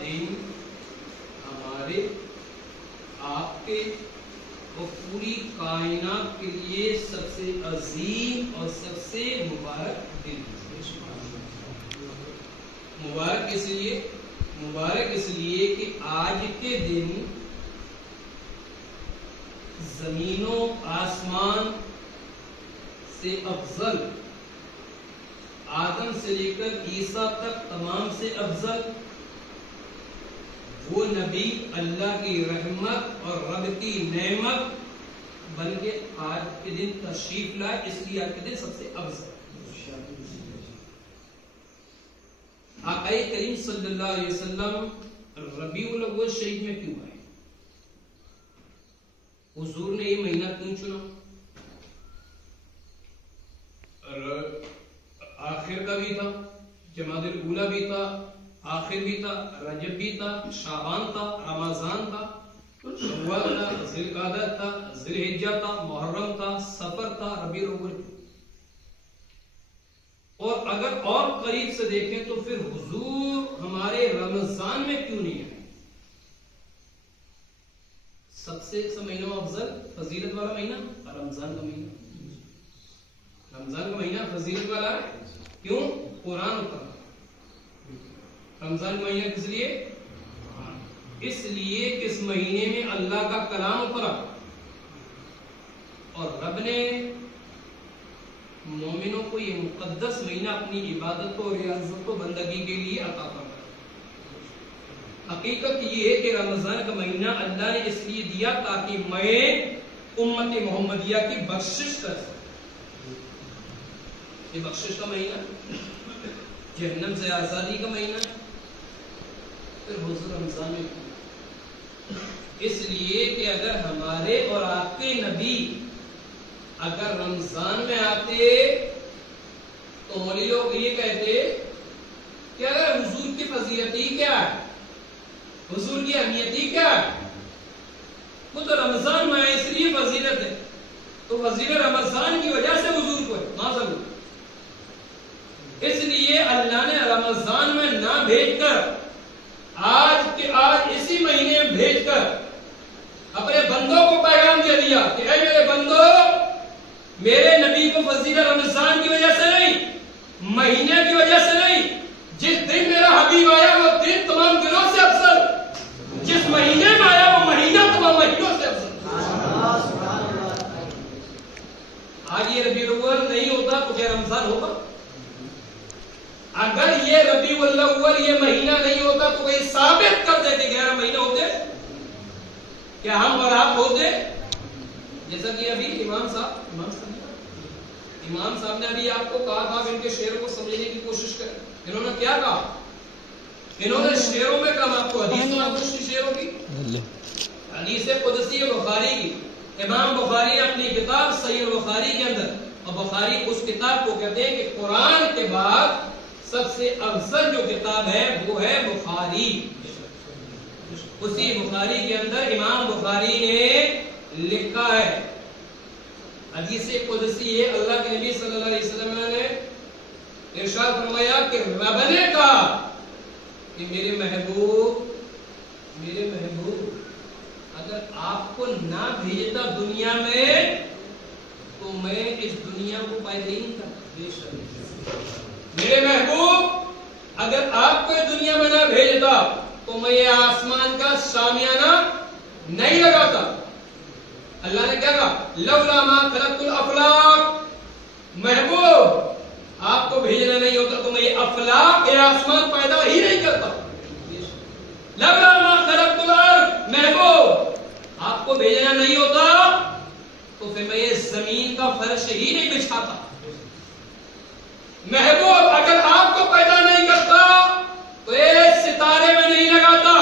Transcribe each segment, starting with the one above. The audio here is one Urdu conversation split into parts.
دن ہمارے، آپ کے اور پوری کائنات کے لیے سب سے عظیم اور سب سے مبارک دن. مبارک اس لیے، مبارک اس لیے کہ آج کے دن زمین و آسمان سے افضل، آدم سے لے کر عیسیٰ تک تمام سے افضل وہ نبی اللہ کی رحمت اور رب کی نعمت بن کے آج کے دن تشریف لائے، اس لیے آج کے دن سب سے افضل. آقا کریم صلی اللہ علیہ وسلم ربیع الاول شریف میں کیوں آئے؟ حضور نے یہ مہینہ کیوں چنا؟ آخر کا بھی تھا، جمادی الاولی بھی تھا، آخر بھی تھا، رجب بھی تھا، شعبان تھا، رمضان تھا، شوال تھا، ذی القعدہ تھا، ذی الحجہ تھا، محرم تھا، سفر تھا، ربیع الاول. اور اگر اور قریب سے دیکھیں تو پھر حضور ہمارے رمضان میں کیوں نہیں ہے؟ سب سے مہینہ افضل فضیلت والا مہینہ رمضان کا مہینہ. رمضان کا مہینہ فضیلت والا ہے، کیوں؟ قرآن اترا. رمضان کا مہینہ کس لیے؟ اس لیے کہ اس مہینے میں اللہ کا کلام اترا اور رب نے مومنوں کو یہ مقدس مہینہ اپنی عبادت و ریاضت و بندگی کے لیے عطا فرمایا. حقیقت یہ ہے کہ رمضان کا مہینہ اللہ نے اس لیے دیا تاکہ میں امت محمدیہ کی بخشش کر سکوں. یہ بخشش کا مہینہ، جہنم سے آزادی کا مہینہ. پھر حضور رمضان میں، اس لیے کہ اگر ہمارے اور آپ کے نبی اگر رمضان میں آتے تو مولی لوگ یہ کہتے کہ اگر حضور کی فضیلت ہی کیا ہے، حضور کی اہمیت ہی کیا ہے، وہ تو رمضان میں اس لیے فضیلت ہے، تو فضیلت رمضان کی وجہ سے حضور کو ہے. معذرت، اس لیے اللہ نے رمضان میں نہ بھیج کر آج کے آج اسی مہینے میں بھیج کر اپنے بندوں کو پیغام دے دیا کہ اے میرے بندو، میرے نبی کو فضیلت رمضان کی وجہ سے نہیں، مہینے کی وجہ سے نہیں. جس دن میرا حبیب آیا وہ دن تمام دنوں سے افضل، جس مہینے میں آیا وہ مہینہ تمام مہینوں سے افضل. آج یہ ربیع الاول نہیں ہوتا تو کیا رمضان ہوگا؟ اگر یہ ربیع الاول یہ مہینہ نہیں ہوتا تو کوئی ثابت کر دے کہ 11 مہینہ ہوتے، کیا ہم اور آپ ہوتے؟ جیسا کہ ابھی امام صاحب نے ابھی آپ کو کہا تھا کہ ان کے شعروں کو سمجھنے کی کوشش کریں. انہوں نے کیا کہا؟ انہوں نے شعروں میں کہا، میں آپ کو حدیث سنا دوں شعروں کی. حدیث قدسی بخاری کی، امام بخاری نے اپنی کتاب صحیح البخاری کے اندر، اور بخاری اس کتاب کو کہتے ہیں کہ قرآن کے بعد سب سے افضل جو کتاب ہے وہ ہے بخاری. اسی بخاری کے اندر امام بخاری نے لکھا ہے، حدیث قدسی ہے، اللہ کے نبی صلی اللہ علیہ وسلم نے ارشاد فرمایا کہ رب نے کہا کہ میرے محبوب اگر آپ کو نہ بھیجتا دنیا میں تو میں اس دنیا کو پیدا نہیں کرتا. میرے محبوب اگر آپ کو دنیا میں نہ بھیجتا تو میں یہ آسمان کا شامیانہ نہیں لگاتا. اللہ نے کیا کہا؟ لولا ما خلقت الافلاق، محبوب آپ کو بھیجنا نہیں ہوتا تو میں یہ افلاق، یہ آسمان پیدا ہی نہیں کرتا. لولا ما خلقت الارض، محبوب آپ کو بھیجنا نہیں ہوتا تو پھر میں یہ زمین کا فرش ہی نہیں بچھاتا. محبوب اگر آپ کو پیدا نہیں کرتا تو یہ ستارے میں نہیں لگاتا.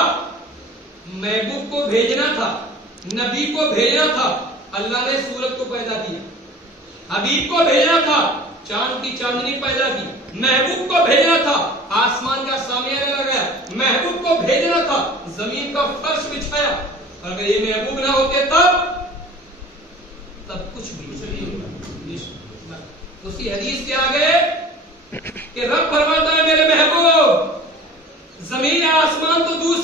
محبوب کو بھیجنا تھا، نبی کو بھیجنا تھا، اللہ نے سورج کو پیدا کیا. حبیب کو بھیجنا تھا، چاند کی چاندنی پیدا کی. محبوب کو بھیجنا تھا، آسمان کا سامیانہ لگایا. محبوب کو بھیجنا تھا، زمین کا فرش بچھایا. اگر یہ محبوب نہ ہوتے تب کچھ بھی نہیں. اسی حدیث کے آگے کہ رب فرماتا ہے میرے محبوب زمین آسمان تو دور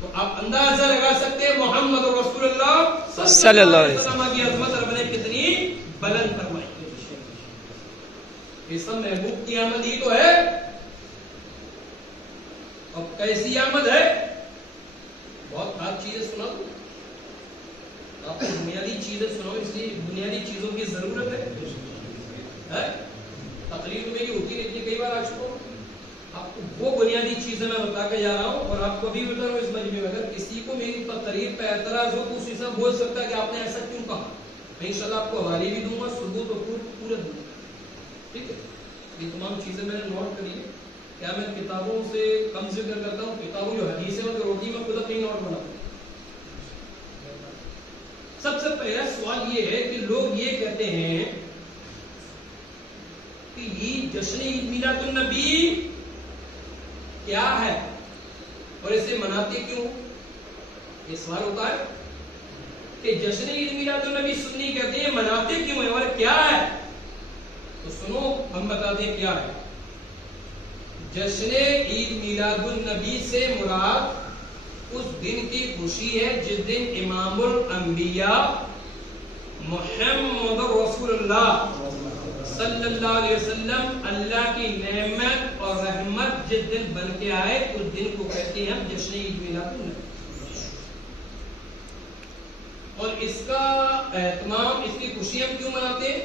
تو آپ اندازہ لگا سکتے ہیں محمد رسول اللہ صلی اللہ علیہ وسلم کی عظمت رب نے کتنی بلند فرمائی. یہ سب محبوب کی آمد ہی تو ہے. اب کیسی آمد ہے؟ بہت خاص چیزیں سنا دو آپ کو, بنیادی چیزیں سناؤ, اس لیے بنیادی چیزوں کی ضرورت ہے. تقریر میں یہ ہوتی رہتی ہے, کئی بار آ چکا ہوں آپ کو وہ بنیادی چیزیں میں بتا کے جا رہا ہوں. اور آپ کو بھی بتا رہا ہوں اس مجمع میں اگر کسی کو میری تقریر پہ اعتراض ہو تو اس سے بول سکتا ہے کہ آپ نے ایسا کیوں کہا. میں انشاءاللہ آپ کو حوالے بھی دوں گا, ثبوت و پورے دوں گا. ٹھیک ہے, یہ تمام چیزیں میں نے نوٹ کری ہے. کیا میں کتابوں سے کم ذکر کرتا ہوں؟ کتابوں جو حدیث ہے وہ روٹی میں خود اپنی نوٹ بناتا ہوں. سب سے پہلا سوال یہ ہے کہ لوگ یہ کہتے ہیں کہ یہ جشن عید میلاد النبی کیا ہے اور اسے مناتے کیوں؟ یہ سوال ہوتا ہے کہ جشن عید میلاد النبی سنی کہتے ہیں, مناتے کیوں ہیں اور کیا ہے؟ تو سنو ہم بتاتے ہیں کیا ہے. جشن عید میلاد النبی سے مراد اس دن کی خوشی ہے جس دن امام الانبیاء محمد رسول اللہ صلی اللہ علیہ وسلم اللہ کی نعمت اور رحمت جس دن بن کے آئے, اس دن کو کہتے ہیں ہم جشن عید میلاد النبی. اور اس کا اہتمام, اس کی خوشی ہم کیوں مناتے ہیں؟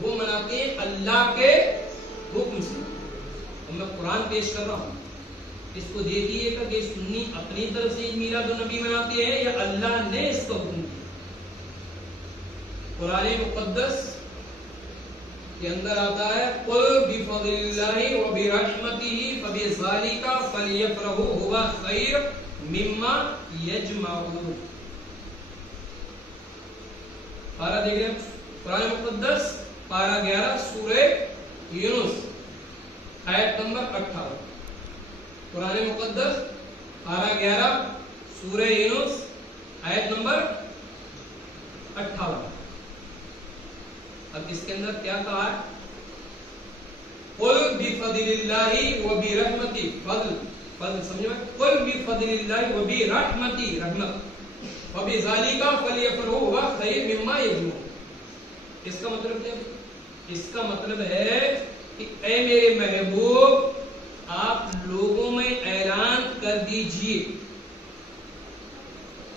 وہ مناتے ہیں اللہ کے حکم سے. اور میں قرآن پیش کر رہا ہوں, اس کو دیکھیے گا کہ سنی اپنی طرف سے عید میلاد النبی مناتے ہیں یا اللہ نے اس کو حکم دیا. قرآن مقدس کے اندر آتا ہے قل بفضل اللہ وبرحمتہ فبذلک فلیفرحوا ھو خیر مما یجمعون. پارہ دیکھ رہے ہیں قرآن مقدس پارہ 11 سورہ یونس آیت نمبر 58. قرآن مقدس پارہ 11 سورہ یونس آیت نمبر 58. اب اس کے اندر کیا کہا ہے؟ قل بفضل اللہ وبرحمتہ, فضل سمجھو, قل بفضل اللہ وبرحمتہ, رحمت, وبذالک فلیفرحوا ھو خیر مما یجمعون. اس کا مطلب کیا ہے؟ اس کا مطلب ہے کہ اے میرے محبوب آپ لوگوں میں اعلان کر دیجئے.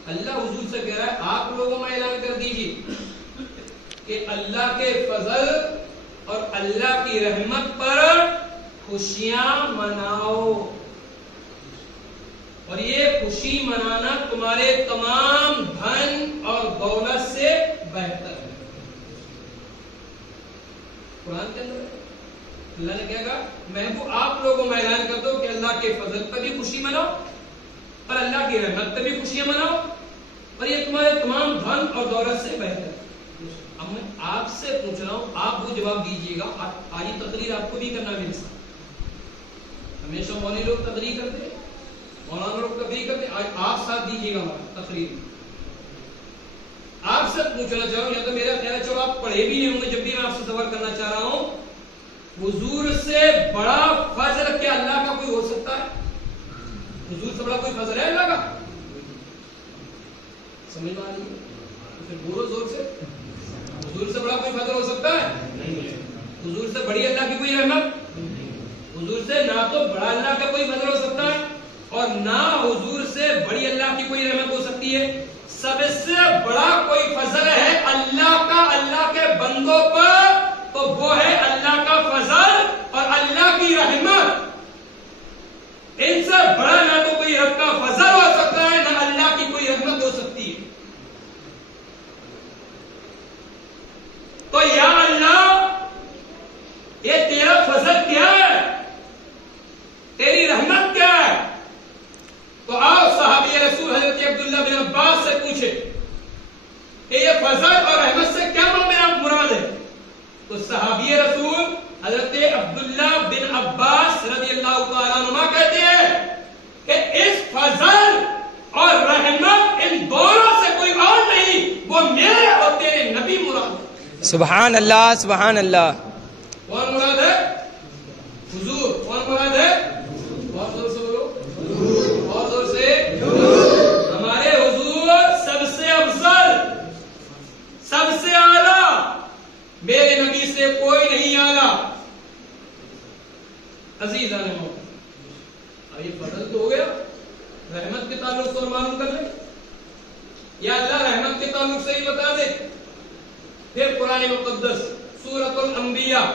اللہ حضور سے کہہ رہا ہے آپ لوگوں میں اعلان کر دیجئے کہ اللہ کے فضل اور اللہ کی رحمت پر خوشیاں مناؤ. اور یہ خوشی منانا تمہارے تمام دھن اور دولت سے بہتر ہے. قرآن کے اندر اللہ نے کہا محبوب آپ لوگوں میں اعلان کر دو کہ اللہ کے فضل پر بھی خوشی مناؤ اور اللہ کی رحمت پر بھی خوشیاں مناؤ اور یہ تمہارے تمام دھن اور دولت سے بہتر ہے. اب میں آپ سے پوچھ رہا ہوں, آپ وہ جواب دیجئے گا. آج تقریر آپ کو بھی کرنا میرے ساتھ. ہمیشہ مولوی لوگ تقریر کرتے ہیں, مولانا لوگ تقریر کرتے ہیں, آج آپ ساتھ دیجئے گا ہمارا تقریر. آپ سے پوچھنا چاہ رہا ہوں, یا تو میرا خیال ہے چلو آپ پڑھے بھی نہیں ہوں گے, جب بھی میں آپ سے سوال کرنا چاہ رہا ہوں, حضور سے بڑا فضل کیا اللہ کا کوئی ہو سکتا ہے؟ حضور سے بڑا کوئی فضل ہے اللہ کا؟ سمجھ میں آ رہی ہے؟ پھر بولو زور سے, حضور سے بڑا کوئی فضل ہو سکتا ہے؟ حضور سے بڑی اللہ کی کوئی رحمت, حضور سے نہ تو بڑا اللہ کا کوئی فضل ہو سکتا ہے اور نہ حضور سے بڑی اللہ کی کوئی رحمت ہو سکتی ہے. سب سے بڑا کوئی فضل ہے اللہ کا اللہ کے بندوں پر, تو وہ ہے اللہ کا فضل اور اللہ کی رحمت. ان سے بڑا نہ تو کوئی رب کا فضل ہو سکتا ہے نہ اللہ کی کوئی رحمت ہو سکتی ہے. تو یا اللہ یہ تیرا فضل کیا ہے, تیری رحمت کیا ہے؟ تو آؤ صحابی رسول حضرت عبداللہ بن عباس سے پوچھے کہ یہ فضل اور رحمت سے کیا مراد ہے. تو صحابی رسول حضرت عبداللہ بن عباس رضی اللہ تعالیٰ عنہ کہتے ہیں کہ اس فضل اور رحمت ان دونوں سے کوئی اور نہیں, وہ میرے اور تیرے نبی مراد ہے. سبحان اللہ, سبحان اللہ. کون مراد ہے؟ حضور. کون مراد ہے؟ بہت زور سے بولو, بہت زور سے. کر لیں یا اللہ رحمت کے تعلق سے ہی بتا دے. پھر قرآن مقدس سورۃ الانبیاء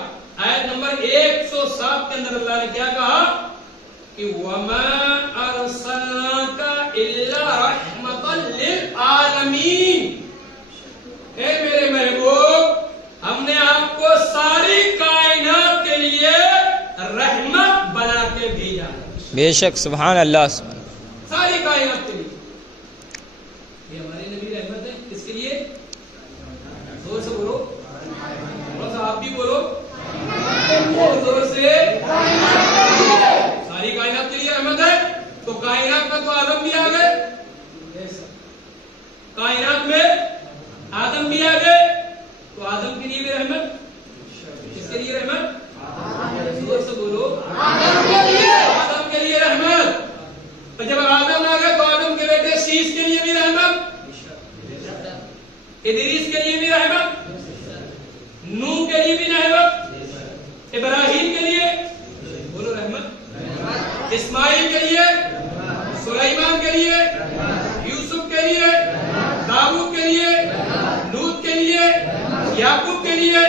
آیت نمبر 107 کے اندر اللہ نے کیا کہا کہ وَمَا أَرْسَلْنَاكَ إِلَّا رَحْمَةً لِلْعَالَمِينَ. اے میرے محبوب ہم نے آپ کو ساری کائنات کے لیے رحمت بنا کے بھیجا ہے. بے شک سبحان اللہ. ساری کائنات کے لیے یہ ہمارے نبی رحمت ہے. کس کے لیے؟ زور سے بولو, تھوڑا سا آپ بھی بولو بہت زور سے. ساری کائنات کے لیے رحمت ہے. تو کائنات میں تو آدم بھی آ گئے, کائنات میں آدم بھی آ گئے, تو آدم کے لیے بھی رحمت. کس کے لیے رحمت؟ زور سے بولو. آدم کے لیے رحمت. تو جب آدم آ گئے تو آدم کے بیٹے شیش کے لیے بھی رحمت, ادریس کے لیے بھی رحمت, نوح کے لیے بھی رحمت, ابراہیم کے لیے بولو رحمت, اسماعیل کے لیے, سلیمان کے لیے, یوسف کے لیے, داؤد کے لیے, لوط کے لیے, یعقوب کے لیے,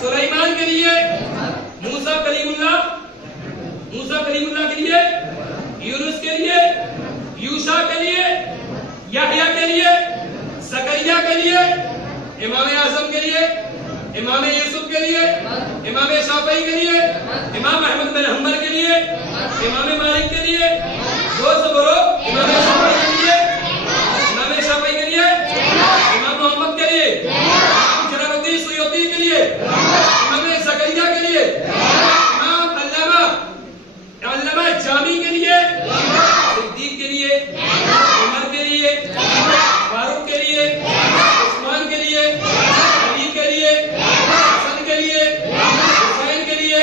سلیمان کے لیے, موسیٰ کلیم اللہ کے لیے, یونس کے لیے, یوشع کے لیے, یحییٰ کے لیے, زکریا کے لیے, امام اعظم کے لیے, امام یوسف کے لیے, امام شافعی کے لیے, امام احمد بن حنبل کے لیے, امام مالک کے لیے. زور سے بولو. امام شافعی کے لیے, امام شافعی کے لیے, امام محمد کے لیے, جلال الدین سیوطی کے لیے, امام زکریا کے لیے, امام علامہ جامی کے لیے, صدیق کے لیے, عمر کے لیے, فاروق کے لیے, عثمان کے لیے, علی کے لیے, حسن کے لیے, حسین کے لیے,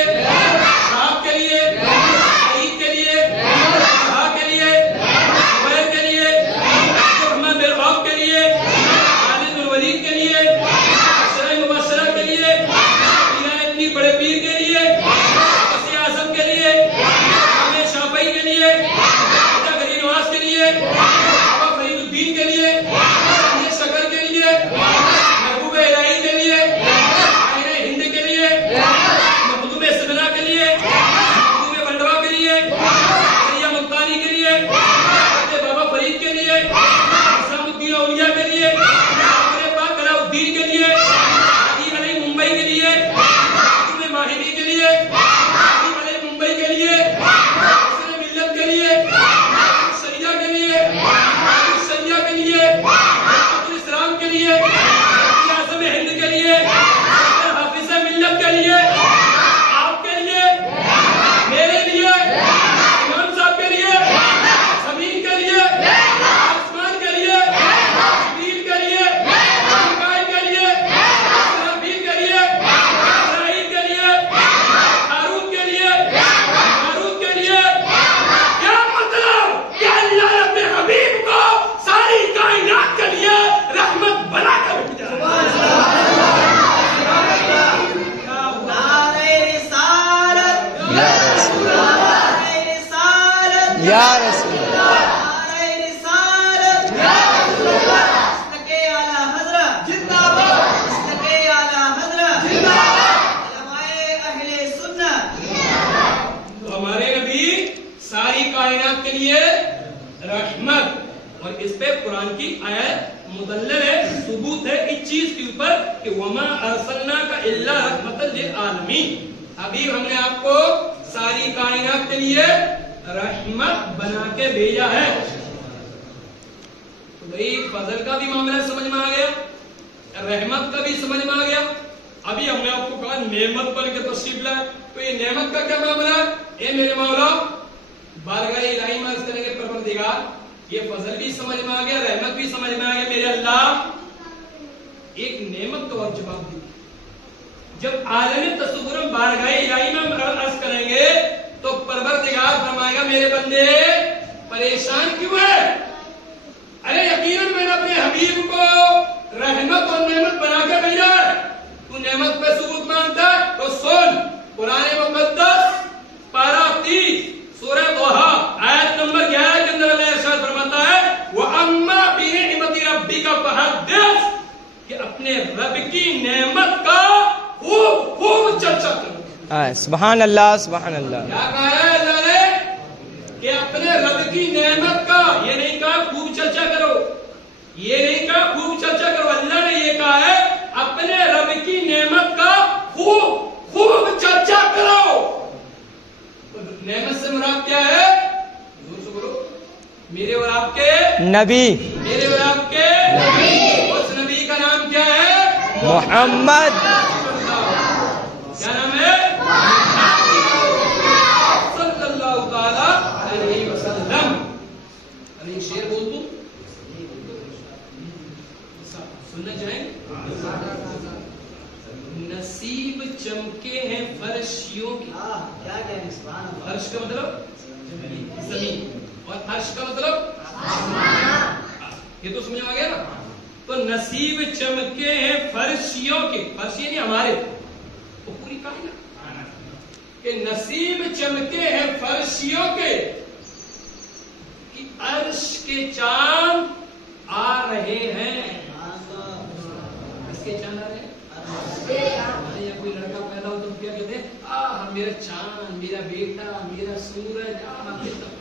صاحب کے لیے, شہید کے لیے, طلحہ کے لیے, زبیر کے لیے, عبدالرحمن بن عوف کے لیے, خالد بن ولید کے لیے, عشرہ مبشرہ کے لیے, اتنی بڑے پیر کے لیے, غوث اعظم کے لیے, امام شافعی کے لیے, خواجہ غریب نواز کے لیے, بابا فرید الدین کے لیے, شکر کے لیے, محبوب الہی کے لیے, آئینہ ہند کے لیے, مخدوم سدنا کے لیے, مخدوم بنڈوا کے لیے, سریہ ملتانی کے لیے, بابا فرید کے لیے, اسلام الدین اولیاء کے لیے, پاک علاء الدین کے لیے, علی ممبئی کے لیے, ماہری کے لیے, علی ممبئی کے لیے, ملت کے لیے, شریعہ کے لیے, شریعہ کے لیے, اسلام کے لیے, اعظم ہند کے لیے, حافظ ملت کے لیے, آپ کے لیے, میرے لیے, امام صاحب کے لیے, زمین کے لیے, آسمان کے لیے, زمین کے لیے, مکائل کے لیے, اسرافیل کے لیے, اسرائیل کے لیے, ہارون کے لیے, ہارون کے لیے. کیا مطلب کہ اللہ نے اپنے حبیب کو ساری کائنات کے لیے رحمت بنا کر بھیجا. یا رسول تو ہمارے نبی ساری کائنات کے لیے رحمت, اور اس پہ قرآن کی آیت مدلل ہے, ثبوت ہے اس چیز کے اوپر کہ وما ارسلناک الا رحمۃ للعالمین. حبیب ہم نے آپ کو ساری کائنات کے لیے رحمت بنا کے بھیجا ہے. تو بھائی فضل کا بھی معاملہ سمجھ میں آ گیا, رحمت کا بھی سمجھ میں آ گیا. ابھی ہم نے آپ کو کہا نعمت بن کے تشریف لائے, تو یہ نعمت کا کیا معاملہ ہے؟ اے میرے مولا بارگاہ الہی میں عرض کریں گے پروردگار, یہ فضل بھی سمجھ میں آ گیا, رحمت بھی سمجھ میں آ گیا. میرے اللہ ایک نعمت تو اور جواب دی. جب عالم تصور بارگاہ الہی میں عرض کریں گے تو پروردگار فرمائے گا میرے بندے پریشان کیوں ہے؟ ارے یقیناً میں نے اپنے حبیب کو رحمت اور نعمت بنا کے بھیجا ہے. تو نعمت پہ ثبوت مانتا ہے تو سن, قرآن مقدس پارہ 30 سورہ طٰہٰ آیت نمبر 11 کے اندر اللہ ارشاد فرماتا ہے وَأَمَّا کہ اپنے رب کی نعمت کا خوب خوب چرچا کرو. سبحان اللہ سبحان اللہ. کیا کہا ہے اللہ نے کہ اپنے رب کی نعمت کا, یہ نہیں کہا خوب چرچا کرو, یہ نہیں کہا خوب چرچا کرو, اللہ نے یہ کہا ہے اپنے رب کی نعمت کا خوب خوب چرچا کرو. نعمت سے مراد کیا ہے؟ زور سے بولو. میرے اور آپ کے نبی, میرے اور آپ کے نبی. اس نبی کا نام کیا ہے؟ محمد. کیا نام ہے؟ صلی اللہ تعالی علیہ وسلم. ابھی شعر بول دوں, سننا چاہیں؟ نصیب چمکے ہیں فرشیوں کی. فرش کا مطلب زمین, اور عرش کا مطلب یہ تو سمجھ آ گیا نا. تو نصیب چمکے ہیں فرشیوں کے, فرش یعنی ہمارے, تو پوری کائنات کہ نصیب چمکے ہیں فرشیوں کے کہ عرش کے چاند آ رہے ہیں. کس کے چاند آ رہے ہیں؟ یا کوئی لڑکا پیدا ہو تو کیا کہتے ہیں, میرا چاند, میرا بیٹا, میرا سورج,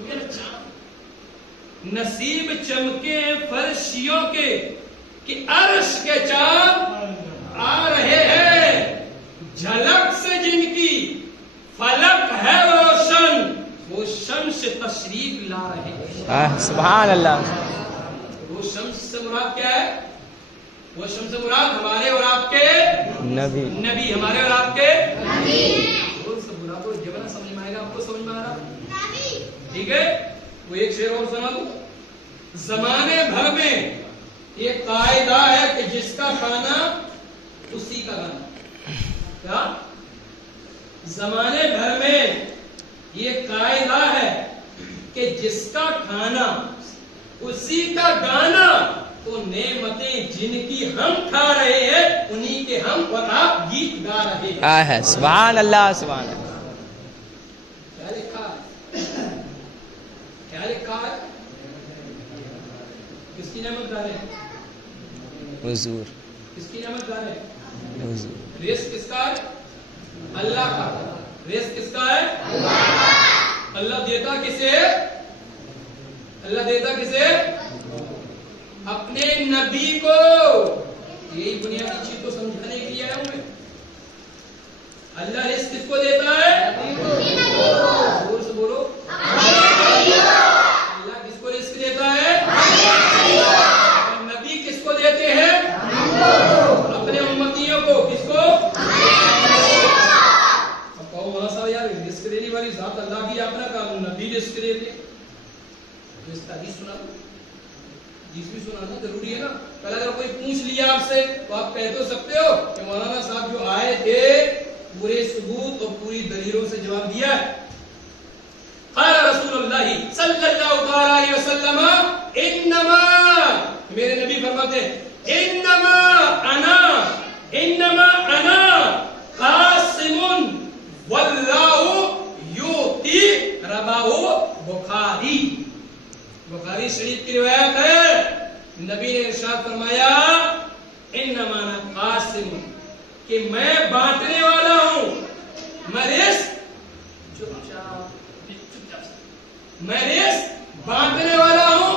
میرا چاند. نصیب چمکے فرشیوں کے کہ عرش کے چاند آ رہے ہیں, جھلک سے جن کی فلک ہے روشن, وہ شمس تشریف لا رہے ہیں. سبحان اللہ. وہ شمس سے مراد کیا ہے؟ وہ شمس سے مراد ہمارے اور آپ کے نبی, نبی, ہمارے اور آپ کے نبی. بلا تو جب نا سمجھ میں آئے گا, آپ کو سمجھ میں آ رہا, ٹھیک ہے. وہ ایک شعر اور سنا دوں. زمانے بھر میں یہ قاعدہ ہے کہ جس کا کھانا اسی کا گانا. کیا؟ زمانے بھر میں یہ قاعدہ ہے کہ جس کا کھانا اسی کا گانا, تو نعمتیں جن کی ہم کھا رہے ہیں انہی کے ہم اور آپ گیت گا رہے ہیں. سبحان اللہ سبحان اللہ. کیا لکھا ہے؟ کیا لکھا ہے؟ کس کی نعمت گا رہے ہیں؟ حضور. کس کی نعمت گا رہے ہیں؟ حضور. رزق کس کا ہے؟ اللہ کا. رزق کس کا ہے؟ اللہ دیتا کسے؟ اللہ دیتا کسے؟ اپنے نبی کو. یہی بنیادی چیز کو سمجھانے کے لیے آیا ہوں میں. اللہ رزق کس کو دیتا ہے؟ زور سے بولو. اللہ کس کو رزق دیتا ہے؟ نبی کس کو دیتے ہیں؟ اپنے امتیوں کو. کس کو؟ اب کہو وہاں صاحب یار رزق دینے والی ذات اللہ کی آپ نہ کہا, نبی رزق دیتے. اس کا حدیث سنا دو, حدیث بھی سنانا ضروری ہے نا. کل اگر کوئی پوچھ لیا آپ سے تو آپ کہہ تو سکتے ہو کہ مولانا صاحب جو آئے تھے پورے ثبوت اور پوری دلیلوں سے جواب دیا ہے. قال رسول اللہ صلی اللہ علیہ وسلم انما, میرے نبی فرماتے ہیں انما انا قاسم واللہ یؤتی. رواہ بخاری. بخاری شریف کی روایت ہے. نبی نے ارشاد فرمایا انما انا قاسم, کہ میں بانٹنے والا ہوں. میں رزق بانٹنے والا ہوں.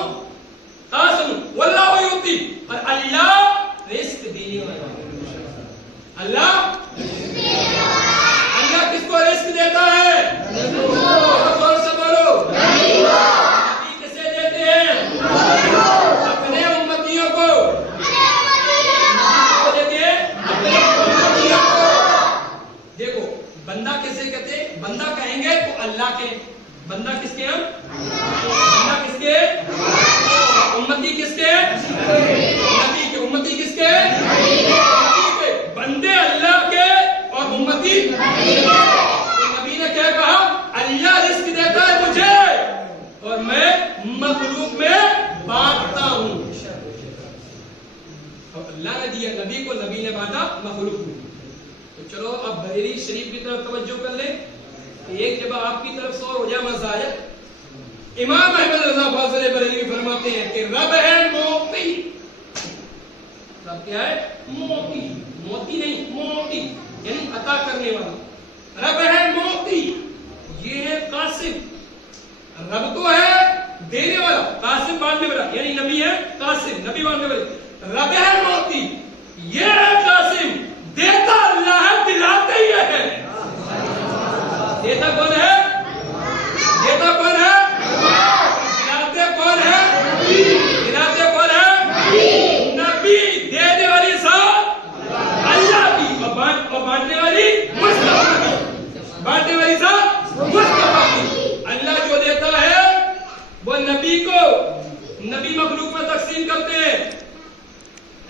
قاسم واللہ یؤتی, اور اللہ رزق دینے والا ہے. اللہ کس کو رزق دیتا ہے؟ زور سے بولو. نبی کسے دیتے ہیں؟ اپنے امتیوں کو. دیتے ہیں اپنے امتیوں کو. دیکھو بندہ کسے کہتے ہیں؟ بندہ کہیں گے تو اللہ کے. بندہ کس کے ہم؟ بندہ کس کے؟ امتی کس کے؟ نبی کے. امتی کس کے؟ بندے اللہ کے اور امتی. نبی نے کیا کہا؟ اللہ رزق دیتا ہے مجھے اور میں مخلوق میں بانٹتا ہوں. اللہ نے دیا نبی کو, نبی نے بانٹا مخلوق کو. تو چلو اب بریلی شریف کی طرف توجہ کر لیں. ایک جب آپ کی طرف سے اور ہو جائے مزہ آیا. امام احمد رضا فاضل بریلوی فرماتے ہیں کہ رب ہے موقی. رب اب کیا ہے؟ موتی. موتی نہیں، موتی یعنی عطا کرنے والا. رب ہے موتی، یہ ہے قاسم. رب تو ہے دینے والا، قاسم باندھنے والا، یعنی نبی ہے قاسم، نبی باندھنے والے. رب ہے موتی، یہ ہے قاسم. دیتا اللہ ہے، دلاتے یہ ہے. دیتا کون ہے؟ دیتا کون ہے؟ دلاتے کون ہے؟ دلاتے کون ہے؟ نبی. دینے والی ذات اللہ کی، اور بانٹنے والی مصطفیٰ کی. بانٹنے والی ذات مصطفیٰ کی. اللہ جو دیتا ہے وہ نبی کو، نبی مخلوق میں تقسیم کرتے ہیں.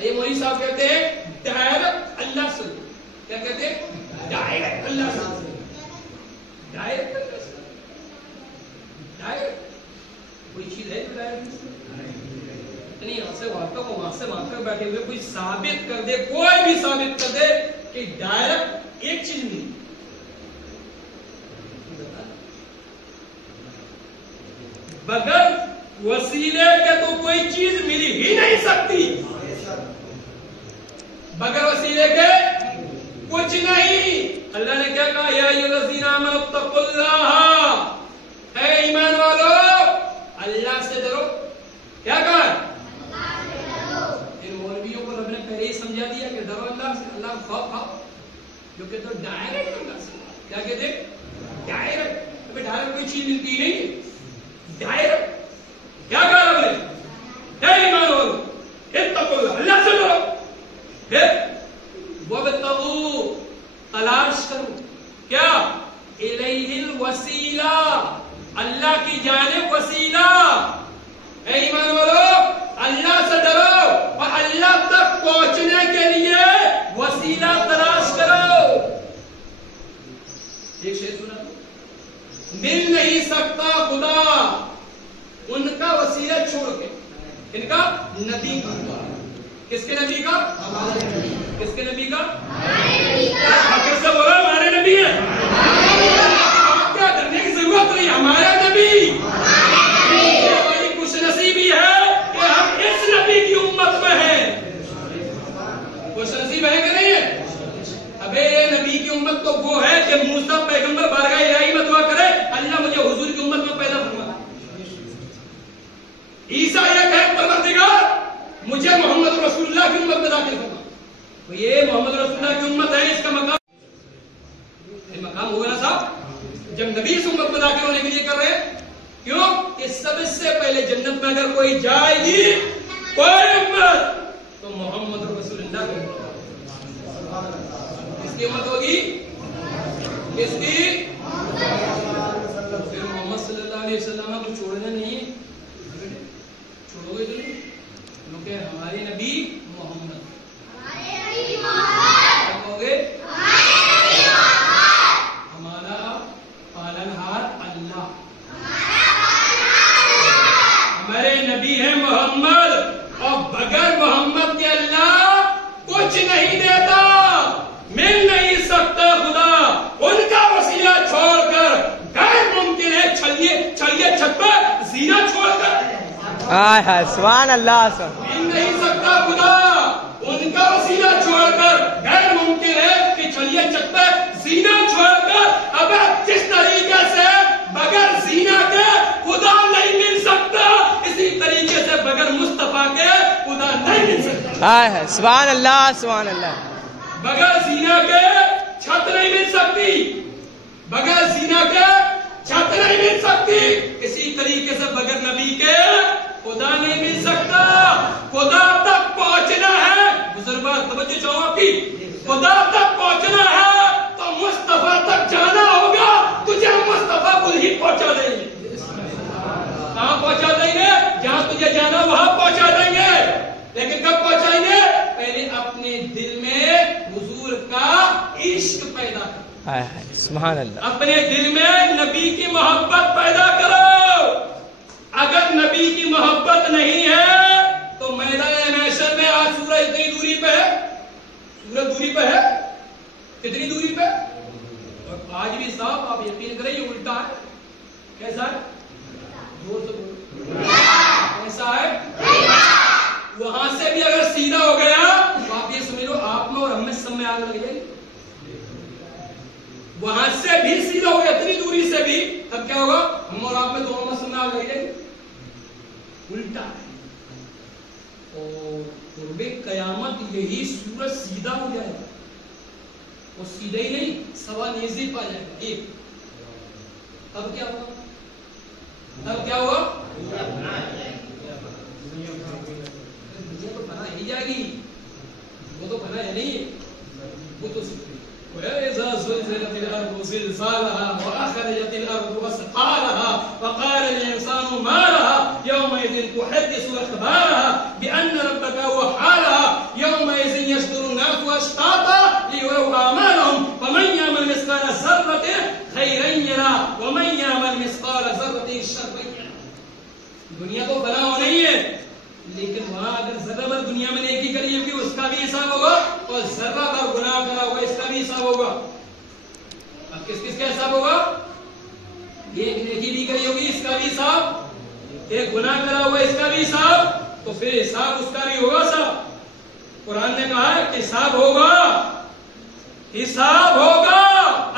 یہ مولوی صاحب کہتے ہیں ڈائریکٹ اللہ سے. کیا کہتے ہیں؟ ڈائریکٹ اللہ سے. ڈائریکٹ اللہ سے. ڈائریکٹ کوئی چیز ہے جو ڈائریکٹ اتنی یہاں سے وہاں سے وہاں تک بیٹھے ہوئے کوئی ثابت کر دے، کوئی بھی ثابت کر دے کہ ڈائریکٹ ایک چیز نہیں. بغیر وسیلے کے تو کوئی چیز مل ہی نہیں سکتی. بغیر وسیلے کے کچھ نہیں. اللہ نے کیا کہا؟ یا ایھا الذین آمنوا اتقوا اللہ، اے ایمان والو اللہ سے ڈرو. کیا کہا؟ اللہ سے ڈرو. ان مولویوں کو رب نے پہلے ہی سمجھا دیا کہ ڈرو اللہ سے، اللہ کو خوف کھاؤ. جو کہ تو ڈائریکٹ اللہ سے. کیا کہتے ہیں؟ ڈائریکٹ. ڈائریکٹ کوئی چیز ملتی نہیں. ڈائریکٹ کیا کہا رب نے؟ اے ایمان والو اتقوا اللہ، اللہ سے ڈرو. وابتغوا، تلاش کرو. کیا؟ الیہ الوسیلہ، اللہ کی جانب وسیلہ. اے ایمان والو اللہ سے ڈرو اور اللہ تک پہنچنے کے لیے وسیلہ تلاش کرو. ایک شعر سنا تو، مل نہیں سکتا خدا ان کا وسیلہ چھوڑ کے. ان کا؟ نبی کا. کس کے نبی کا؟ کس کے نبی کا؟ کس سے بولو؟ ہمارے نبی ہے. کیا کرنے کی ضرورت نہیں، ہمارا نبی. ہماری خوش نصیبی ہے کہ ہم اس نبی کی امت میں ہیں. خوش نصیب ہے کہ نہیں ہے؟ ابے نبی کی امت تو وہ ہے کہ موسیٰ پیغمبر بارگاہ الہی میں دعا کرے اللہ مجھے حضور کی امت میں پیدا فرما. عیسیٰ یہ کہے پروردگار مجھے محمد رسول اللہ کی امت میں داخل کرنا. تو یہ محمد رسول اللہ کی امت ہے، اس کا مقام مقام ہوگا نا صاحب جب نبی اس امت میں داخل ہونے کے لیے کر رہے ہیں. کیوں کہ سب سے پہلے جنت میں اگر کوئی جائے گی کوئی امت تو محمد رسول اللہ کی امت. کس کی امت ہوگی؟ کس کی؟ پھر محمد صلی اللہ علیہ وسلم کو چھوڑنا نہیں ہے. چھوڑو گے تو نہیں کیونکہ ہمارے نبی محمد. کیا کہو گے؟ ہمارا پالنہار اللہ. ہمارے نبی ہے محمد، اور بغیر محمد کے اللہ کچھ نہیں دیتا. مل نہیں سکتا خدا ان کا وسیلہ چھوڑ کر. غیر ممکن ہے چھڑیے چھت پر زینہ چھوڑ کر. سبحان اللہ. مل نہیں سکتا خدا ان کا وسیلہ چھوڑ کر. غیر ممکن ہے کہ چھڑیے چھت پر زینہ چھوڑ کر. اب جس طریقے سے بغیر زینہ کے خدا نہیں مل سکتا، اسی طریقے سے بغیر مصطفیٰ کے خدا نہیں مل سکتا. سبحان اللہ سبحان اللہ. بغیر زینہ کے چھت نہیں مل سکتی. بغیر زینہ کے چھت نہیں مل سکتی. اسی طریقے سے بغیر نبی کے خدا نہیں مل سکتا. خدا تک پہنچنا ہے، بزرگان توجہ چاہو آپ کی، خدا تک پہنچنا ہے تو مصطفیٰ تک جانا ہوگا. تجھے مصطفیٰ خود ہی پہنچا دیں گے. کہاں پہنچا دیں گے؟ جہاں تجھے جانا وہاں پہنچا دیں گے. لیکن کب پہنچائیں گے؟ پہلے اپنے دل میں حضور کا عشق پیدا کرو. سبحان اللہ. اپنے دل میں نبی کی محبت پیدا کرو. اگر نبی کی محبت نہیں ہے تو میدان محشر میں آج سورج اتنی دوری پہ ہے. سورج دوری پہ ہے، کتنی دوری پہ؟ اور آج بھی صاحب آپ یقین کریں یہ الٹا ہے. کیسا ہے؟ زور سے بولو. کیسا ہے؟ وہاں سے بھی اگر سیدھا ہو گیا وہاں سے بھی سیدھا ہو گیا, اتنی دوری سے بھی, تب کیا ہوگا؟ ہم اور آپ میں دونوں مسئلہ آ گئی ہے, الٹا ہے. اور قرب قیامت یہی سورج سیدھا ہو جائے گا, اور سیدھا ہی نہیں سوا نیزی پا جائے گا ایک. تب کیا ہوگا؟ تب کیا ہوگا؟ دنیا تو بنا ہی جائے گی, وہ تو بنا ہے نہیں, وہ تو وَإِذَا زُلْزِلَتِ الْأَرْضُ زِلْزَالَهَا وَأَخْرَجَتِ الْأَرْضُ أَثْقَالَهَا وَقَالَ الْإِنسَانُ مَا لَهَا يَوْمَئِذٍ تُحَدِّثُ أَخْبَارَهَا بِأَنَّ رَبَّكَ هُوَ حَالَهَا يَوْمَئِذٍ يَصْدُرُ النَّاسُ أَشْتَاتًا لِيُرَوْا أَعْمَالَهُم فَمَن يَعْمَلْ مِثْقَالَ ذَرَّةٍ خَيْرًا يَرَهُ وَمَن يَعْمَلْ مِثْقَالَ ذَرَّةٍ شَرًّا يَرَهُ. دنیا تو بنا ہو نہیں ہے, لیکن وہاں اگر ذرہ بھر دنیا میں نیکی کری ہوگی اس کا بھی حساب ہوگا, اور ذرہ بھر گناہ کرا ہوگا اس کا بھی حساب ہوگا. اب کس کس کا حساب ہوگا؟ ایک نیکی بھی کری ہوگی اس کا بھی حساب, ایک گناہ کرا ہوگا اس کا بھی حساب, تو پھر حساب اس کا بھی ہوگا. صاحب قرآن نے کہا ہے کہ حساب ہوگا, حساب ہوگا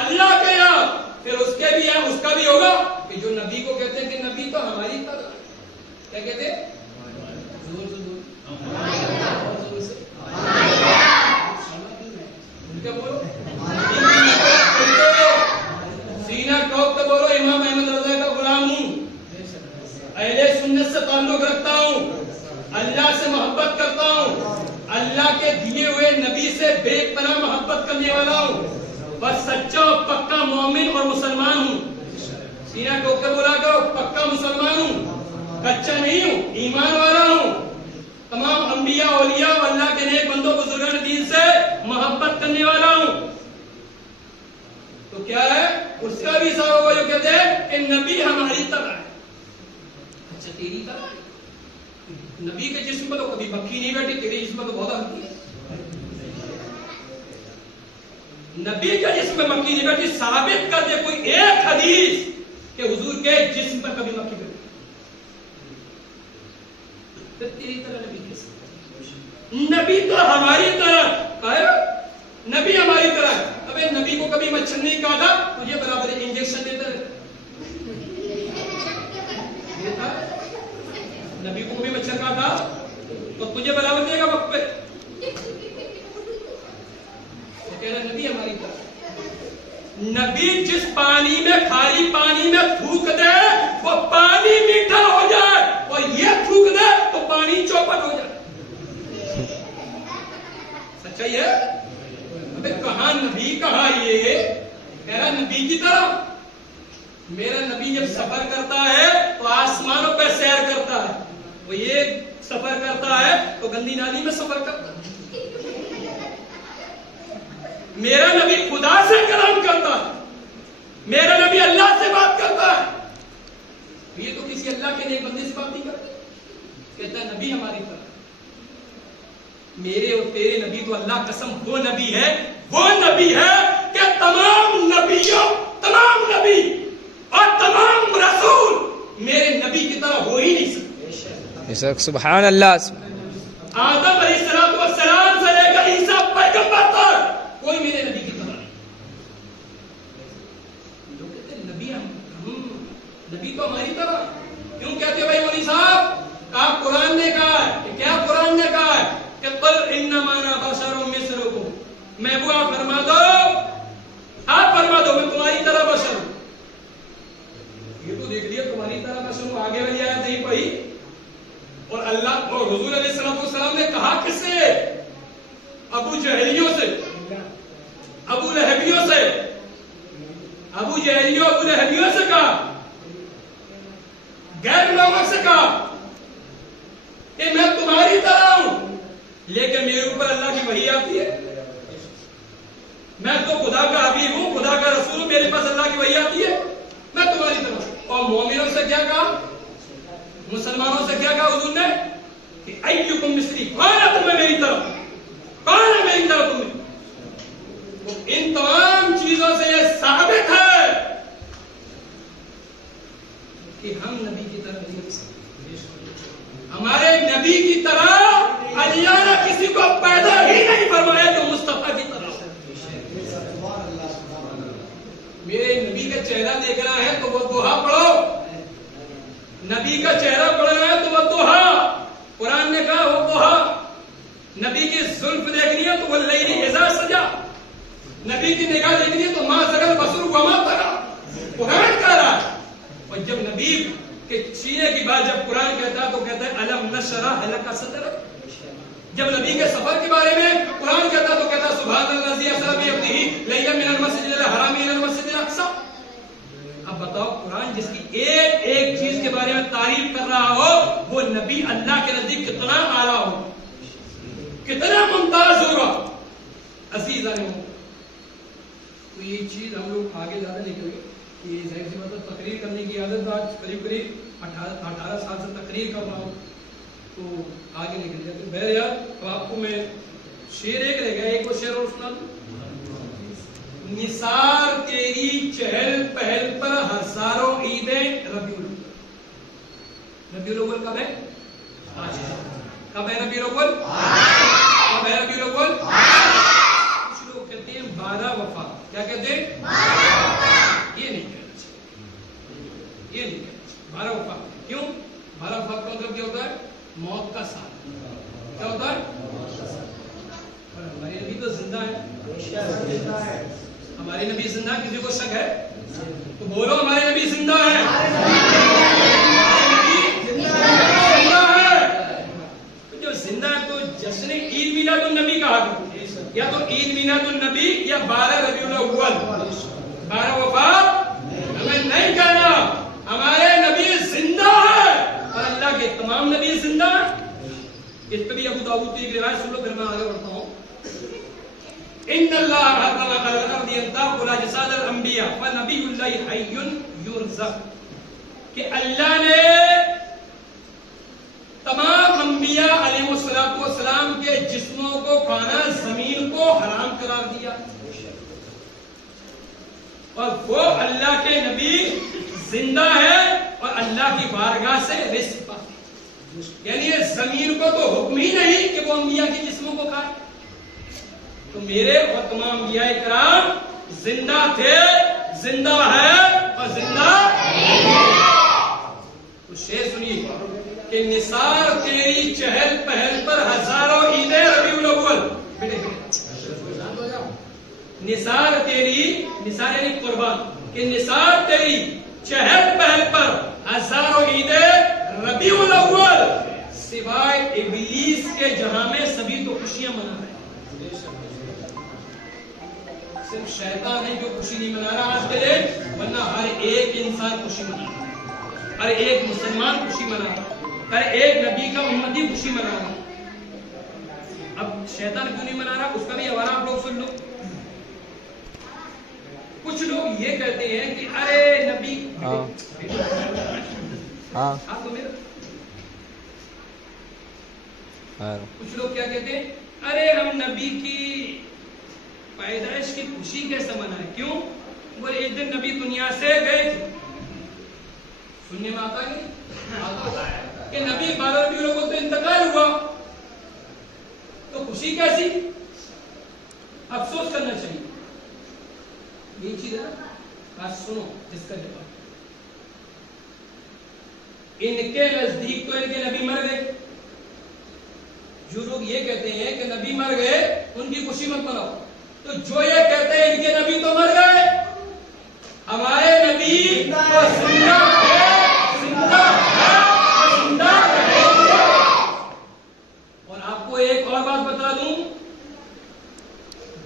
اللہ کے یہاں. پھر اس کے بھی ہے, اس کا بھی ہوگا. کہ جو نبی کو کہتے ہیں کہ نبی تو ہماری طرح, کیا کہتے ہیں؟ سینہ ٹوک کے بولو امام احمد رضا کا غلام ہوں, اہل سنت سے تعلق رکھتا ہوں, اللہ سے محبت کرتا ہوں, اللہ کے دیے ہوئے نبی سے بے پناہ محبت کرنے والا ہوں, بس سچا اور پکا مومن اور مسلمان ہوں. سینہ ٹوک کے بولا کرو پکا مسلمان ہوں, کچا نہیں ہوں, ایمان والا ہوں. تمام انبیاء اولیاء اور اللہ کے نیک بندوں بزرگان دین سے محبت کرنے والا ہوں. تو کیا ہے اس کا بھی حساب ہوگا جو کہتے ہیں کہ نبی ہماری طرح ہے. اچھا تیری طرح نبی کے جسم پر تو کبھی مکھی نہیں بیٹھی, تیرے جسم پر تو بہت آتی ہے. نبی کے جسم پر مکھی نہیں بیٹھی, ثابت کر دے کوئی ایک حدیث کہ حضور کے جسم پر کبھی مکھی بیٹھی. تیری طرح نبی کیسے؟ نبی تو ہماری طرح کہا, نبی ہماری طرح ہے. ابے نبی کو کبھی مچھر نہیں کاٹا, تجھے برابر انجیکشن دیتا ہے. نبی کو بھی مچھر کاٹا تو تجھے برابر دے گا وقت پہ. کہہ رہا نبی ہماری طرح. نبی جس پانی میں, کھاری پانی میں تھوک دے وہ پانی میٹھا ہو جائے, اور یہ تھوک دے تو پانی چوپٹ ہو جائے. سچائی ہے. ابے کہاں نبی, کہاں یہ کہہ رہا نبی کی طرح. میرا نبی جب سفر کرتا ہے تو آسمانوں پہ سیر کرتا ہے, وہ یہ سفر کرتا ہے تو گندی نالی میں سفر کرتا ہے. میرا نبی خدا سے کلام کرتا ہے, میرا نبی اللہ سے بات کرتا ہے. یہ تو کسی اللہ کے نیک بندے سے بات نہیں کرتا. کہتا ہے نبی ہماری طرح. میرے اور تیرے نبی تو اللہ قسم وہ نبی ہے, وہ نبی ہے کہ تمام نبیوں, تمام نبی اور تمام رسول میرے نبی کی طرح ہو ہی نہیں سکتے. سبحان اللہ. آدم علیہ السلام سے لے کر عیسیٰ پیغمبر تک کوئی میرے نبی کی طرح نہیں. لوگ کہتے ہیں نبی نبی تو ہماری طرح. کیوں کہتے بھائی مولوی صاحب؟ کہا قرآن نے کہا ہے. کہ کیا قرآن نے کہا ہے؟ کہ قل انما انا بشر مثلکم. محبوبہ فرما دو, آپ فرما دو میں تمہاری طرح بشر ہوں. یہ تو دیکھ لیا تمہاری طرح بشر ہوں, آگے والی آیت نہیں پڑھی. اور اللہ اور حضور علیہ السلام نے کہا کس سے؟ ابو جہلیوں سے, ابو لہبیوں سے. ابو جہلیوں ابو لہبیوں سے کہا, غیر لوگوں سے کہا کہ میں تمہاری طرح ہوں, لیکن میرے اوپر اللہ کی وحی آتی ہے. میں تو خدا کا حبیب ہوں, خدا کا رسول ہوں, میرے پاس اللہ کی وحی آتی ہے, میں تمہاری طرح. اور مومنوں سے کیا کہا, مسلمانوں سے کیا کہا حضور نے کہ ایکم مثلی, کون ہے تمہیں میری طرف, کون ہے میری طرف تمہیں. ان تمام چیزوں سے یہ ثابت ہے کہ ہم نبی کی طرح نہیں ہو سکتے. ہمارے نبی کی طرح اللہ نے کسی کو پیدا ہی نہیں فرمایا جو مصطفیٰ کی طرح. کا چہرہ دیکھنا ہے تو وہ دوہا پڑھو. نبی کا چہرہ پڑھنا ہے تو وہ دوہا. قرآن نے کہا وہ دوہا. نبی کی زلف دیکھنی ہے تو وہ لیلی اذا سجا. نبی کی نگاہ دیکھنی ہے تو ما زغل بصر وما طغى. قرآن کہہ رہا ہے. اور جب نبی کے سینے کی بات جب قرآن کہتا ہے تو کہتا ہے الم نشرح لک صدرک. جب نبی کے سفر کے بارے میں قرآن کہتا ہے تو کہتا ہے سبحان الذی اسری بعبدہ لیلا من المسجد الحرام الى المسجد الاقصى. اب بتاؤ قرآن جس کی ایک ایک چیز کے بارے میں تعریف کر رہا ہو وہ نبی اللہ کے نزدیک کتنا اعلیٰ ہو, کتنا ممتاز ہوگا. عزیزان تو یہ چیز ہم لوگ آگے زیادہ نہیں کریں گے. یہ ظاہر سی بات ہے تقریر کرنے کی عادت آج قریب 18 سال سے تقریر کر رہا ہوں تو آگے نکل جاتے. بہرحال اب آپ کو میں شعر ایک رہ گیا, ایک وہ شعر اور سنا دوں. نثار تیری چہل پہل پر ہزاروں عیدیں ربیع الاول. ربیع الاول کب ہے؟ کب ہے ربیع الاول؟ کب ہے ربیع الاول؟ کچھ لوگ کہتے ہیں 12 وفات. کیا کہتے ہیں؟ یہ نہیں کہنا چاہیے, یہ نہیں کہنا 12 وفات. کیوں 12 وفات کا مطلب کیا ہوتا ہے؟ موت کا سال. کیا ہوتا ہے؟ اور ہمارے نبی تو زندہ ہے. ہمارے نبی زندہ, کسی کو شک ہے تو بولو ہمارے نبی زندہ ہے. جو زندہ ہے تو جشن عید میلاد النبی کہا کرو, یا تو عید میلاد النبی یا 12 ربیع الاول. 12 وفات ہمیں نہیں کہنا. ہمارے نبی زندہ ہے اور اللہ کے تمام نبی زندہ ہیں. اس پہ بھی ابو داؤد کی ایک روایت سن لو پھر میں آگے بڑھتا ہوں. ان اللہ حرم علی الارض ان تاکل اجساد الانبیاء فنبی اللہ حی یرزق. کہ اللہ نے تمام انبیاء علیہ السلام کے جسموں کو کھانا زمین کو حرام قرار دیا, اور وہ اللہ کے نبی زندہ ہے اور اللہ کی بارگاہ سے رزق پاتے. یعنی یہ زمین کو تو حکم ہی نہیں کہ وہ انبیاء کے جسموں کو کھائے. تو میرے اور تمام انبیاء کرام زندہ تھے, زندہ ہے اور زندہ تو شعر سنیے کہ نثار تیری چہل پہل پر ہزاروں عیدیں ربیع الاول. نثار تیری, نثار یعنی قربان, کہ نثار تیری چہل پہل پر ہزاروں عیدیں ربیع الاول. سوائے ابلیس کے جہاں میں سبھی تو خوشیاں منا رہے ہیں. صرف شیطان ہے جو خوشی نہیں منا رہا آج کے دن, ورنہ ہر ایک انسان خوشی منا رہا, ہر ایک مسلمان خوشی منا رہا, ہر ایک نبی کا امتی خوشی منا رہا. اب شیطان کیوں نہیں منا رہا اس کا بھی حوالہ آپ لوگ سن لو. کچھ لوگ یہ کہتے ہیں کہ ارے نبی آپ تو میرا, کچھ لوگ کیا کہتے ہیں ارے ہم نبی کی پیدائش کی خوشی کیسے منائیں. کیوں؟ وہ ایک دن نبی دنیا سے گئے تھے. سننے میں آتا ہے کہ نبی 12 ربیع الاول کو تو انتقال ہوا, تو خوشی کیسی؟ افسوس کرنا چاہیے. یہ چیز ہے نا, آج سنو جس کا جواب. ان کے نزدیک تو ان کے نبی مر گئے. جو لوگ یہ کہتے ہیں کہ نبی مر گئے ان کی خوشی مت مناؤ, تو جو یہ کہتے ہیں ان کے نبی تو مر گئے, ہمارے نبی تو زندہ ہے, زندہ ہے, زندہ رہیں گے. اور آپ کو ایک اور بات بتا دوں,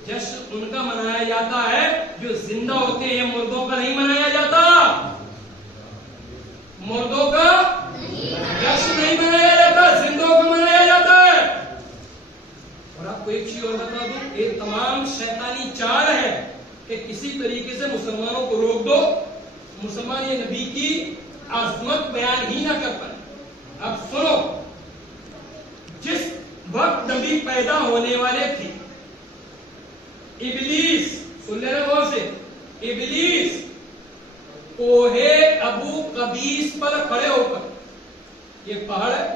جشن ان کا منایا جاتا ہے جو زندہ ہوتے ہیں, مردوں کا نہیں منایا جاتا. مردوں کا جشن نہیں منایا جاتا, زندوں کا منایا جاتا ہے. اور آپ کو ایک چیز اور بتا دوں, یہ تمام شیطانی چال ہے کہ کسی طریقے سے مسلمانوں کو روک دو, مسلمان یہ نبی کی عظمت بیان ہی نہ کر پائے. اب سنو, جس وقت نبی پیدا ہونے والے تھے, ابلیس, سن لینا غور سے, ابلیس کوہے ابو قبیس پر کھڑے ہو کر, یہ پہاڑ ہے,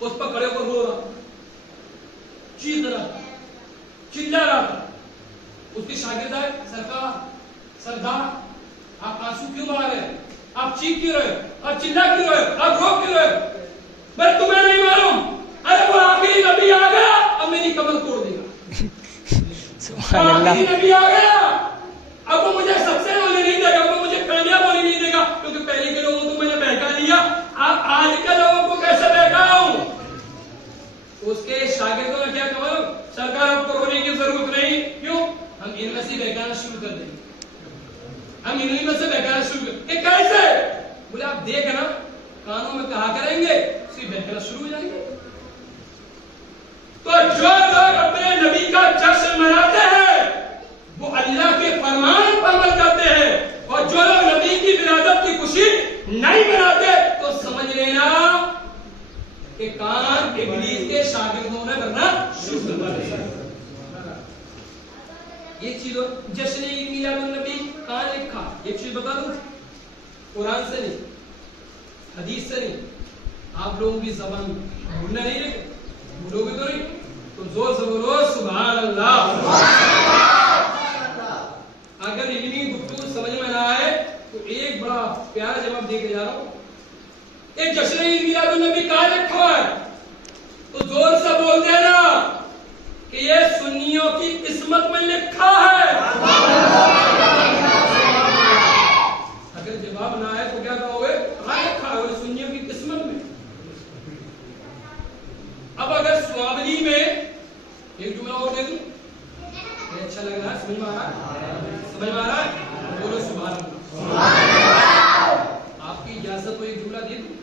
اس پر کھڑے ہو کر رو رہا, چیخ رہا تھا, چلا رہا تھا. اس کی شاگرد ہے سردار, آپ آنسو کیوں بہا رہے ہیں؟ آپ چیخ کیوں رہے؟ آپ چلا کیوں رہے؟ آپ رو کیوں رہے؟ بھائی تمہیں نہیں معلوم، ارے وہ آخری نبی آ گیا، اب میری کمر توڑ دے گا۔ آخری نبی آ گیا، اب وہ مجھے سکسیس ہونے نہیں دے گا، وہ مجھے کامیاب ہونے نہیں دے گا، کیونکہ پہلے کے لوگوں کو میں نے بہکا لیا، اب آج کے لوگوں کو کیسے بہکاؤں؟ اس کے شاگردوں نے کیا کہا؟ سرکار اب تو رونے کی ضرورت نہیں، کیوں؟ ہم ان میں سے بہکانا شروع کر دیں گے، ہم انہی میں سے بہکانا شروع کر دیں گے۔ کیسے؟ بولے آپ دیکھ نا، کانوں میں کہا کریں گے، اسی بہکانا شروع ہو جائیں گے۔ تو جو لوگ اپنے نبی کا جشن مناتے ہیں وہ اللہ کے فرمان پر عمل کرتے ہیں، اور جو لوگ نبی کی ولادت کی خوشی نہیں مناتے تو سمجھ لینا کہ کان ابلیس کے شاگردوں نے کرنا شروع کر دیا۔ ایک چیز اور، جشن عید میلاد النبی کہاں لکھا؟ ایک چیز بتا دوں، قرآن سے نہیں، حدیث سے نہیں، آپ لوگوں کی زبان بھولنا نہیں ہے، بھولو گے تو نہیں، تو زور سے بولو سبحان اللہ۔ اگر علمی گفتگو سمجھ میں نہ آئے تو ایک بڑا پیارا جواب دے کے جا رہا ہوں، ایک جشن عید میلاد النبی کہاں لکھا ہے؟ تو زور سے بول دینا کہ یہ سنیوں کی قسمت میں لکھا ہے۔ اگر جواب نہ آئے تو کیا کہو گے؟ کہاں لکھا ہے؟ سنیوں کی قسمت میں۔ اب اگر سوابلی میں ایک جملہ اور دے دوں، اچھا لگ رہا ہے؟ سمجھ میں آ رہا ہے؟ سمجھ میں آ رہا ہے؟ بولو سبحان اللہ۔ آپ کی اجازت تو ایک جملہ دے دوں،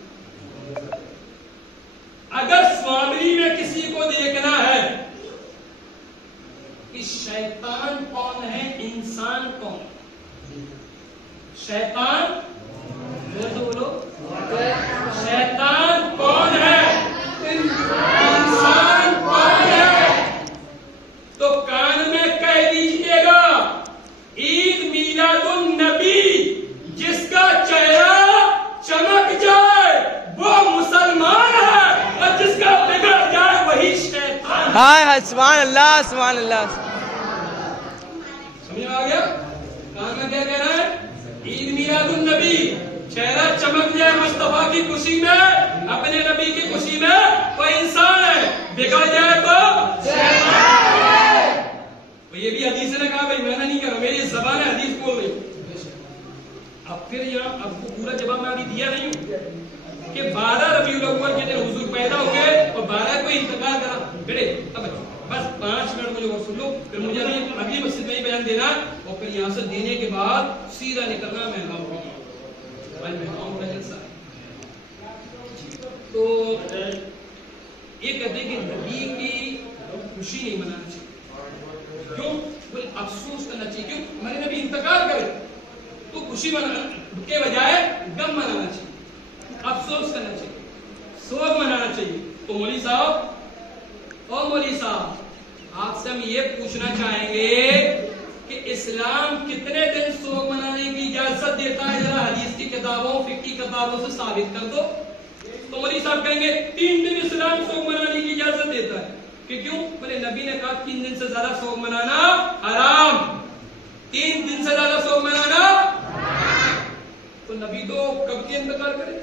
اگر سوابلی میں کسی کو دیکھنا ہے کہ شیطان کون ہے، انسان کون ہے؟ شیطان بولو، شیطان کون ہے، انسان کون ہے؟ تو کان میں کہہ دیجئے گا عید میلاد النبی جس کا چہرہ چمک جائے وہ مسلمان ہے، اور جس کا بگڑ جائے وہی شیطان ہے۔ ہائے سبحان اللہ، سبحان اللہ۔ سمجھ میں آ گیا؟ کان میں کیا کہہ رہا ہے؟ عید میلاد النبی، چہرہ چمک جائے مصطفیٰ کی خوشی میں، اپنے نبی کی خوشی میں، وہ انسان ہے، بگڑ جائے تو شیطان ہے۔ یہ بھی حدیث نے کہا، بھائی میں نے نہیں کہا، میری زبان ہے حدیث بول رہی۔ اب پھر یہاں اب کو پورا جواب میں ابھی دیا نہیں ہوں کہ 12 ربیع الاول کے دن حضور پیدا ہوئے اور 12 کو انتقال کرا۔ بیٹے اب بس 5 منٹ مجھے اور سن لو، پھر مجھے اگلی مسجد میں ہی بیان دینا، اور پھر یہاں سے دینے کے بعد سیدھا نکلنا مہنگاؤں کا، مہنگاؤں کا جلسہ ہے۔ تو یہ کہتے ہیں کہ نبی کی خوشی نہیں منانا چاہیے، کیوں؟ بولے افسوس کرنا چاہیے، کیوں؟ ہمارے نبی انتقال کرے تو خوشی منانا کے بجائے غم منانا چاہیے، افسوس کرنا چاہیے، سوگ منانا چاہیے۔ تو مولوی صاحب، او مولوی صاحب، آپ سے ہم یہ پوچھنا چاہیں گے کہ اسلام کتنے دن سوگ منانے کی اجازت دیتا ہے؟ ذرا حدیث کی کتابوں، فقہ کی کتابوں سے ثابت کر دو۔ تو مولوی صاحب کہیں گے 3 دن اسلام سوگ منانے کی اجازت دیتا ہے، کہ کیوں؟ بولے نبی نے کہا 3 دن سے زیادہ سوگ منانا حرام، 3 دن سے زیادہ سوگ منانا۔ تو نبی تو کب کے انتقال کرے؟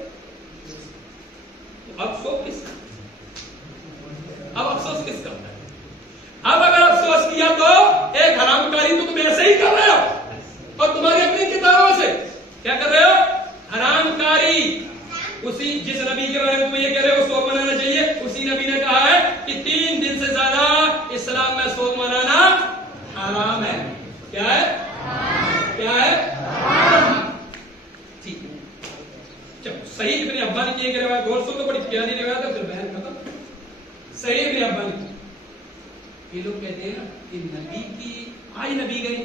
اب سوگ کس کا؟ اب افسوس کس کا؟ اب اگر افسوس کیا تو ایک حرام کاری تو تم ایسے ہی کر رہے ہو، اور تمہاری اپنی کتابوں سے کیا کر رہے ہو؟ حرام کاری۔ اسی جس نبی کے بارے میں تم یہ کہہ رہے ہو سوگ منانا چاہیے، اسی نبی نے کہا ہے کہ 3 دن سے زیادہ اسلام میں سوگ منانا حرام ہے۔ کیا ہے؟ کیا ہے؟ ٹھیک ہے، چلو صحیح ابن حبان کی ایک روایت غور سے تو بڑی پیاری روایت ہے، پھر بیان ختم۔ صحیح ابن حبان کی یہ لوگ کہتے ہیں نا کہ نبی کی آج نبی گئے،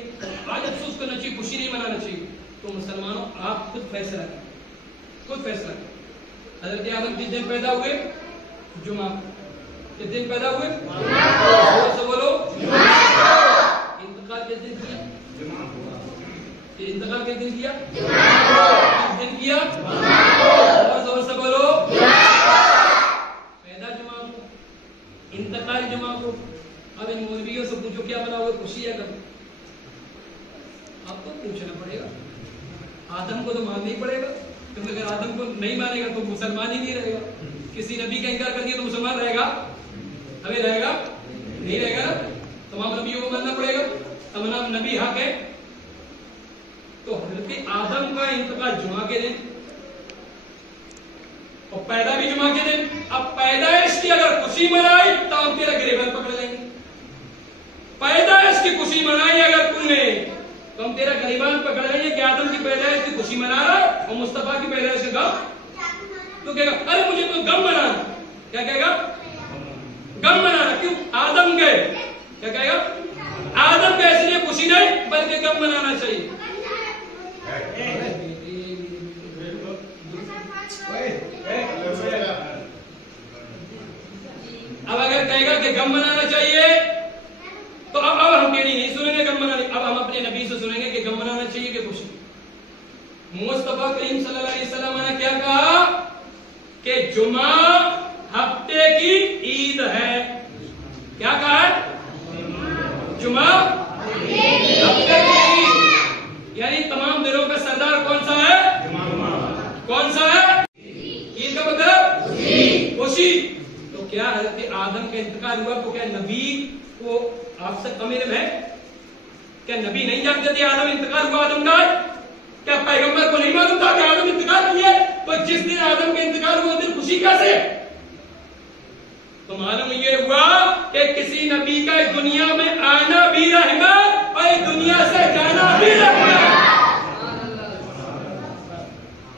آج افسوس کرنا چاہیے، خوشی نہیں منانا چاہیے۔ تو مسلمانوں آپ خود فیصلہ کریں، خود فیصلہ کریں۔ حضرت آدم کس دن پیدا ہوئے؟ جمعہ۔ کس دن پیدا ہوئے؟ زور سے بولو۔ انتقال کس دن کیا؟ انتقال کس دن کیا؟ کس دن کیا؟ اور زور سے بولو۔ پیدا جمعہ کو، انتقال جمعہ کو۔ اب ان مولویوں سے پوچھو کیا بنا ہوئے خوشی ہے؟ کب آپ کو پوچھنا پڑے گا، آدم کو تو ماننا ہی پڑے گا، کیونکہ اگر آدم کو نہیں مانے گا تو مسلمان ہی نہیں رہے گا. کسی نبی کا انکار کر دیا تو مسلمان رہے گا؟ ہمیں رہے گا؟ نہیں رہے گا. تمام نبیوں کو ماننا پڑے گا. تمام نبی حق ہے. تو حضرت آدم کا انتقال جمعہ کے دن اور پیدا بھی جمعہ کے دن. اب پیدائش کی اگر خوشی منائی تو ہم تیرا گریبان پکڑ لیں گے. پیدائش کی خوشی منائی اگر تم نے تو ہم تیرا گریبان پکڑ لیں گے کہ آدم کی پیدائش کی خوشی منا رہا ہے اور مصطفیٰ کی پیدائش کا غم. تو کہے گا ارے مجھے تو غم منانا. کیا کہے گا؟ غم منانا. کیوں؟ آدم گئے. کیا کہے گا؟ آدم گئے اس لیے خوشی نہیں بلکہ غم منانا چاہیے. اب اگر کہے گا کہ غم منانا چاہیے تو اب ہم ٹیڑھی نہیں سنیں گے غم منانے. اب ہم اپنے نبی سے سنیں گے کہ غم منانا چاہیے کہ خوشی. مصطفیٰ کریم صلی اللہ علیہ وسلم نے کیا کہا کہ جمعہ ہفتے کی عید ہے. کیا کہا ہے؟ جمعہ ہفتے کی عید، یعنی تمام دنوں کا سردار کون سا ہے؟ کون سا ہے؟ عید کا مطلب خوشی. تو کیا حضرت آدم کا انتقال ہوا تو کیا نبی کو آپ سے کم علم ہے؟ کیا نبی نہیں جانتے تھے آدم انتقال ہوا آدم کا؟ کیا پیغمبر کو نہیں معلوم تھا کہ آدم انتقال کیا؟ تو جس دن آدم کا انتقال ہوا اس دن خوشی کیسے؟ تو معلوم یہ ہوا کہ کسی نبی کا اس دنیا میں آنا بھی رحمت اور اس دنیا سے جانا بھی رحمت.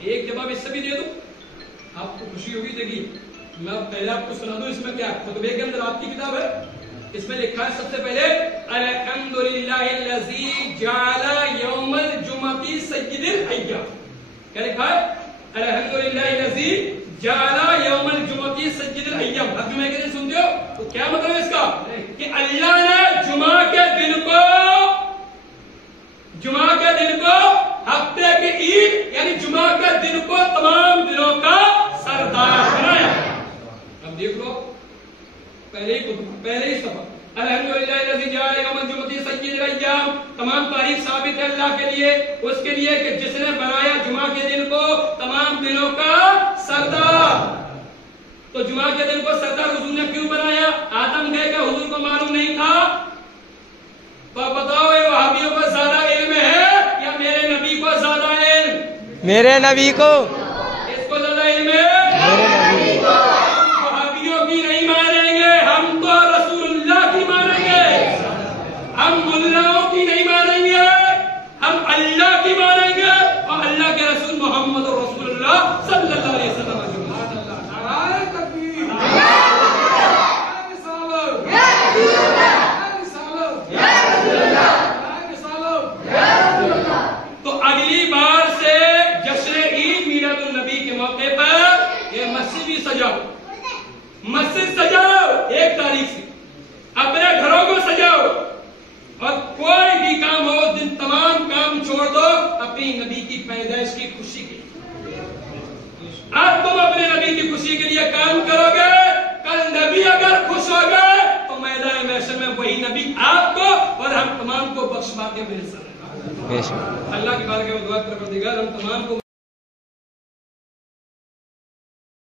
ایک جواب اس سے بھی دے دو آپ کو خوشی ہوگی. دیکھیے میں پہلے آپ کو سنا دوں اس میں کیا خطبے کے اندر آپ کی کتاب ہے. اس میں لکھا ہے سب سے پہلے الحمدللہ الذی جعل یوم الجمعۃ سید الایام. کیا لکھا ہے؟ الحمدللہ الذی جعل یوم الجمعۃ سید الایام. اب جمعہ کے دن سنتے ہو تو کیا مطلب ہے اس کا؟ کہ اللہ نے جمعہ کے دن کو ہفتے کی عید یعنی جمعہ کے دن کو تمام دنوں کا سردار بنایا. اب دیکھ لو پہلے ہی صفحہ الحمدللہ الذی جعل یوم الجمعۃ سید الایام. تمام تعریف ثابت ہے اللہ کے لیے، اس کے لیے کہ جس نے بنایا جمعہ کے دن کو تمام دنوں کا سردار. تو جمعہ کے دن کو سردار حضور نے کیوں بنایا؟ آدم گئے کہ حضور کو معلوم نہیں تھا؟ تو بتاؤ یہ وہابیوں کو زیادہ علم ہے یا میرے نبی کو زیادہ علم؟ میرے نبی کو. اس کو زیادہ علم ہے میرے نبی کو. وہابیوں کی نہیں مانیں گے ہم، تو رسول اللہ کی مانیں گے. ہم ملاؤں کی نہیں مانیں گے، ہم اللہ کی مانیں گے اور اللہ کے رسول محمد رسول اللہ صلی اللہ علیہ وسلم. تو اگلی بار سے جشن عید میلاد النبی کے موقع پر یہ مسجد بھی سجاؤ، مسجد سجاؤ 1 تاریخ سے، اپنے گھروں کو سجاؤ اور کوئی بھی کام ہو دن تمام کام چھوڑ دو اپنی نبی کی پیدائش کی خوشی کے لیے. اب تم اپنے نبی کی خوشی کے لیے کام کرو گے، کل نبی اگر خوش ہو گئے تو میدان محشر میں وہی نبی آپ کو اور ہم تمام کو بخش باتیں مل سکیں. اللہ کی بارگاہ میں دعا کر پروردگار ہم تمام کو